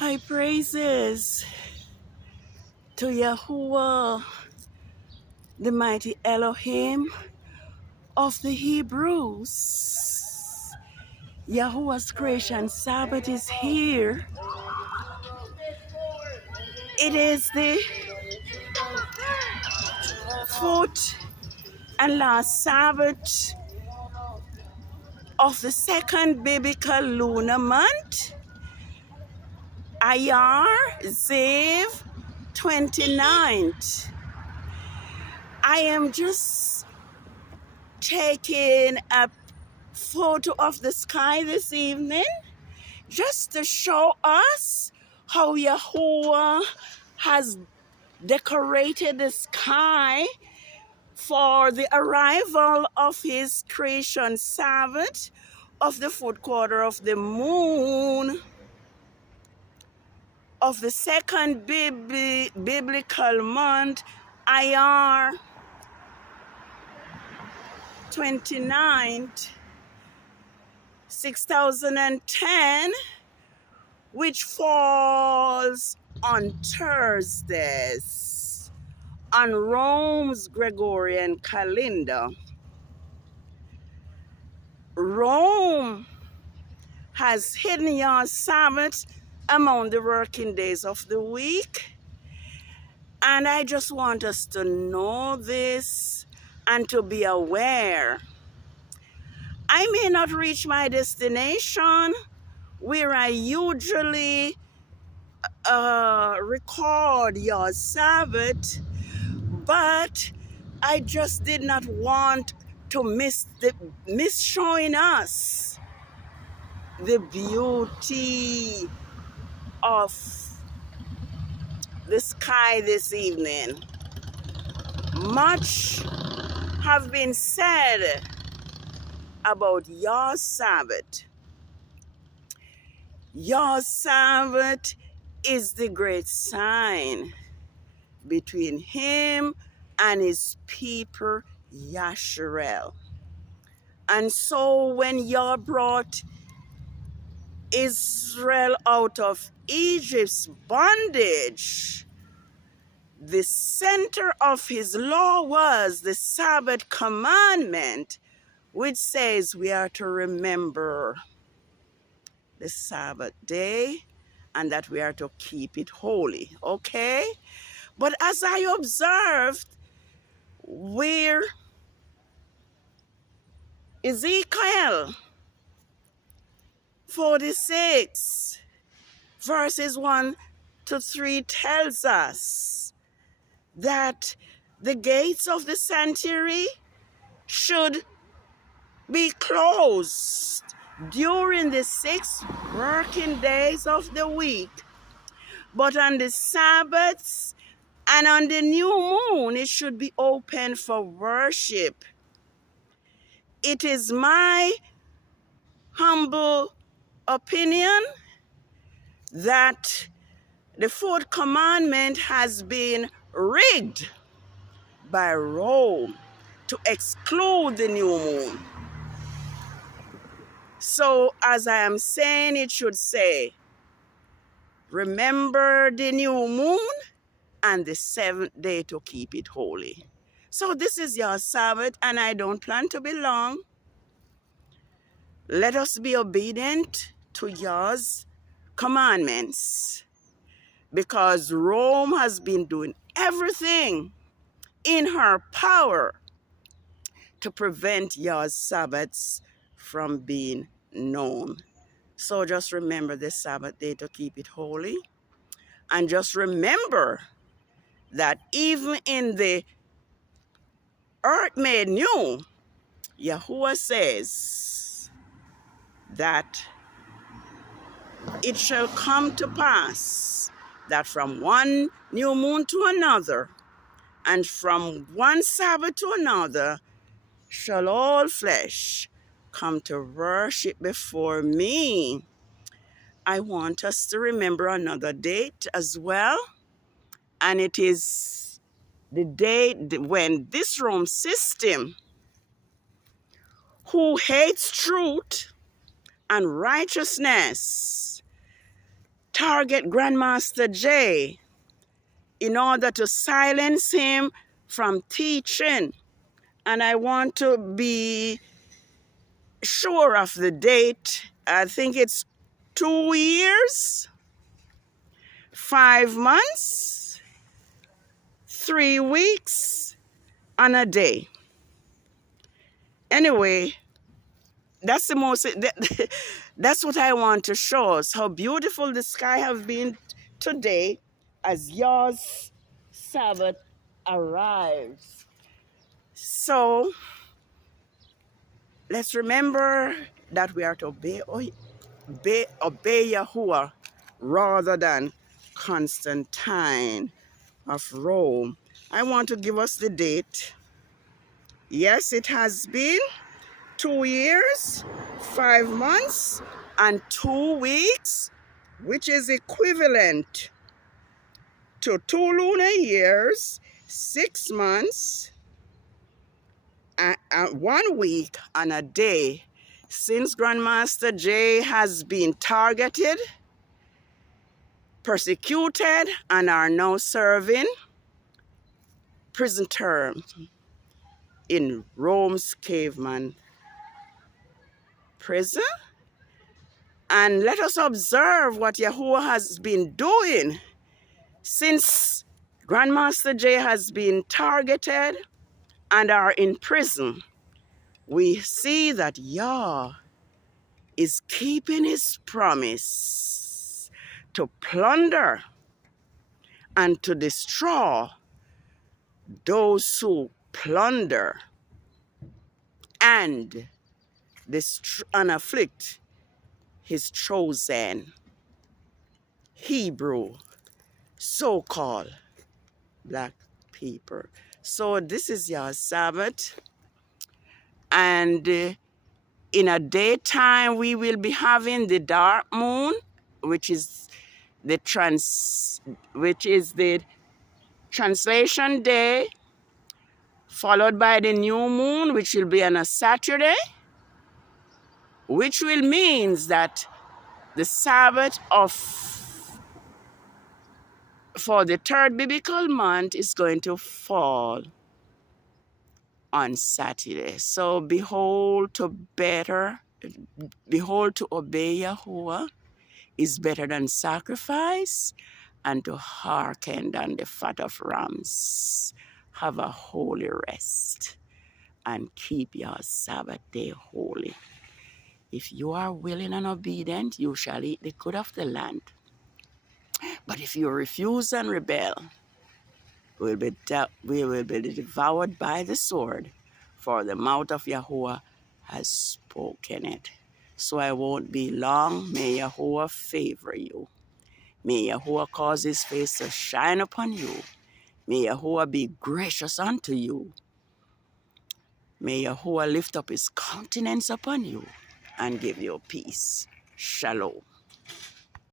High praises to Yahuwah, the mighty Elohim of the Hebrews. Yahuwah's creation Sabbath is here. It is the fourth and last Sabbath of the second biblical lunar month, IYAR, ZIV, 29th. I am just taking a photo of the sky this evening just to show us how Yahuwah has decorated the sky for the arrival of his creation Sabbath of the fourth quarter of the moon of the second biblical month, IYAR 29th, 6010, which falls on Thursdays on Rome's Gregorian calendar. Rome has hidden YAH'S Sabbath among the working days of the week, and I just want us to know this and to be aware. I may not reach my destination where I usually record YAH'S Sabbath, but I just did not want to miss showing us the beauty of the sky this evening. Much have been said about YAH'S Sabbath. YAH'S Sabbath is the great sign between him and his people, Yasharel. And so when YAH brought Israel out of Egypt's bondage, the center of his law was the Sabbath commandment, which says we are to remember the Sabbath day and that we are to keep it holy, okay? But as I observed, where Ezekiel 46 verses 1 to 3 tells us that the gates of the sanctuary should be closed during the 6 working days of the week, but on the Sabbaths and on the new moon it should be open for worship. It is my humble opinion that the fourth commandment has been rigged by Rome to exclude the new moon. So as I am saying, it should say, remember the new moon and the 7th day to keep it holy. So this is your Sabbath, and I don't plan to be long. Let us be obedient to YAH'S commandments, because Rome has been doing everything in her power to prevent YAH'S Sabbaths from being known. So just remember the Sabbath day to keep it holy. And just remember that even in the earth made new, Yahuwah says that it shall come to pass that from one new moon to another, and from one Sabbath to another, shall all flesh come to worship before me. I want us to remember another date as well, and it is the date when this Rome system, who hates truth and righteousness, target Grandmaster Jay in order to silence him from teaching. And I want to be sure of the date. I think it's 2 years, 5 months, 3 weeks, and a day. Anyway, that's the most, that's what I want to show us, how beautiful the sky have been today as YAH'S Sabbath arrives. So let's remember that we are to obey Yahuwah rather than Constantine of Rome. I want to give us the date. Yes, it has been 2 years, 5 months, and 2 weeks, which is equivalent to 2 lunar years, 6 months, and 1 week and a day since Grandmaster Jay has been targeted, persecuted, and are now serving prison term in Rome's caveman prison. And let us observe what Yahuwah has been doing since Grandmaster Jay has been targeted and are in prison. We see that Yah is keeping his promise to plunder and to destroy those who plunder and afflict his chosen Hebrew so-called black people. So this is your Sabbath, and in a daytime we will be having the dark moon, which is the translation day, followed by the new moon, which will be on a Saturday, which will means that the Sabbath for the 3rd biblical month is going to fall on Saturday. So behold, to obey Yahuwah is better than sacrifice, and to hearken than the fat of rams. Have a holy rest and keep your Sabbath day holy. If you are willing and obedient, you shall eat the good of the land. But if you refuse and rebel, we will be devoured by the sword, for the mouth of Yahuwah has spoken it. So I won't be long. May Yahuwah favor you. May Yahuwah cause his face to shine upon you. May Yahuwah be gracious unto you. May Yahuwah lift up his countenance upon you and give you peace. Shalom.